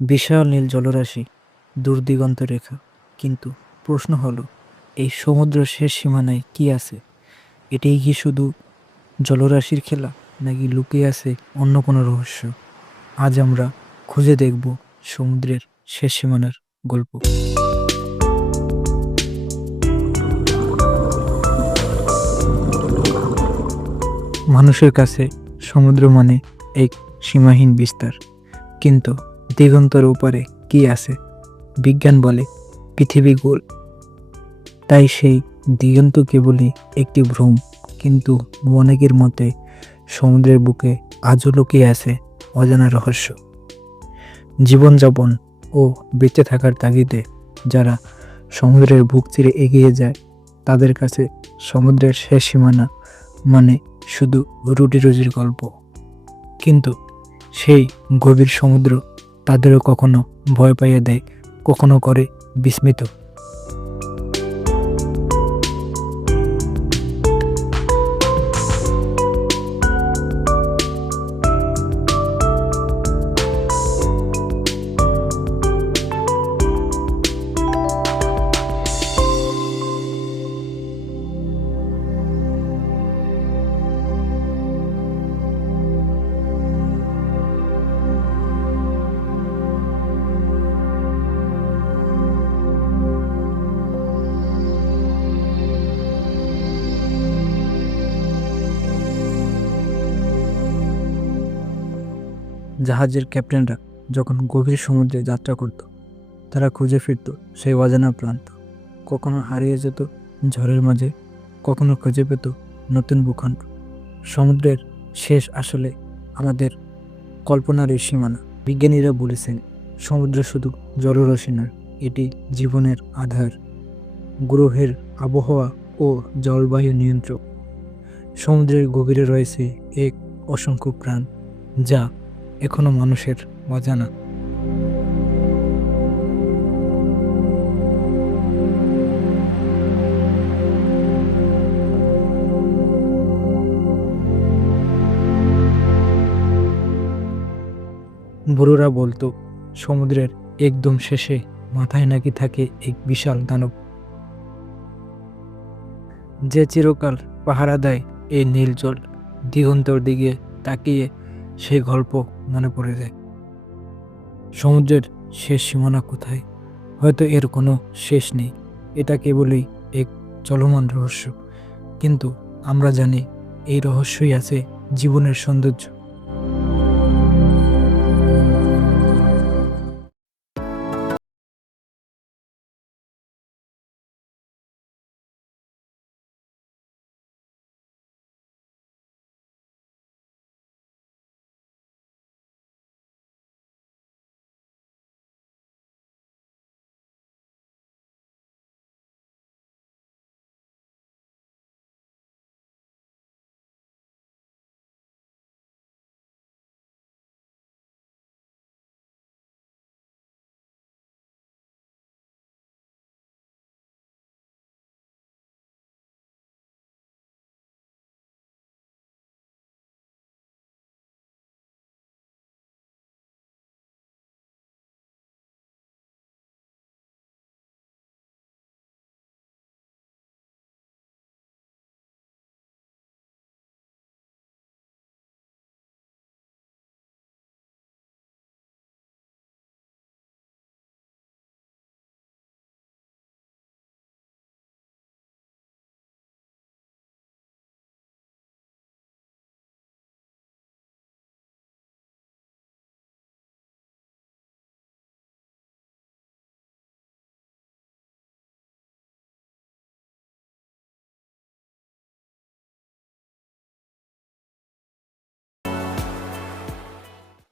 বিশাল নীল জলরাশি, দূর দিগন্ত রেখা। কিন্তু প্রশ্ন হলো, এই সমুদ্রের শেষ সীমানায় কি আছে? এটাই কি শুধু জলরাশির খেলা, নাকি লুকিয়ে আছে অন্য কোনো রহস্য? আজ আমরা খুঁজে দেখব সমুদ্রের শেষ সীমানার গল্প। মানুষের কাছে সমুদ্র মানে এক সীমাহীন বিস্তার, কিন্তু দিগন্তের উপরে কি আছে? বিজ্ঞান বলে পৃথিবী গোল, তাই সেই দিগন্ত কেবলই একটি ভ্রম। কিন্তু অনেকের মতে সমুদ্রের বুকে আজও লুকিয়ে আছে অজানা রহস্য। জীবনযাপন ও বেঁচে থাকার তাগিদে যারা সমুদ্রের বুক চিরে এগিয়ে যায়, তাদের কাছে সমুদ্রের শেষ সীমানা মানে শুধু রুটি রুজির গল্প। কিন্তু সেই গভীর সমুদ্র তাদেরও কখনো ভয় পাইয়ে দেয়, কখনো করে বিস্মিত। জাহাজের ক্যাপ্টেনরা যখন গভীর সমুদ্রে যাত্রা করত, তারা খুঁজে ফিরত সেই অজানা প্রান্ত। কখনো হারিয়ে যেত ঝড়ের মাঝে, কখনো খুঁজে পেত নতুন ভূখণ্ড। সমুদ্রের শেষ আসলে আমাদের কল্পনারই সীমানা। বিজ্ঞানীরা বলেছেন, সমুদ্র শুধু জলরাশি নয়, এটি জীবনের আধার, গ্রহের আবহাওয়া ও জলবায়ু নিয়ন্ত্রক। সমুদ্রের গভীরে রয়েছে এক অসংখ্য প্রাণ, যা এখনো মানুষের অজানা। বুড়োরা বলতো, সমুদ্রের একদম শেষে মাথায় নাকি থাকে এক বিশাল দানব, যে চিরকাল পাহারা দেয় এই নীল জল। দিগন্তর দিকে তাকিয়ে সেই গল্প মনে পড়ে যায়। সমুদ্রের শেষ সীমানা কোথায়? হয়তো এর কোনো শেষ নেই, এটা কেবলই এক চলমান রহস্য। কিন্তু আমরা জানি, এই রহস্যই আছে জীবনের সৌন্দর্য।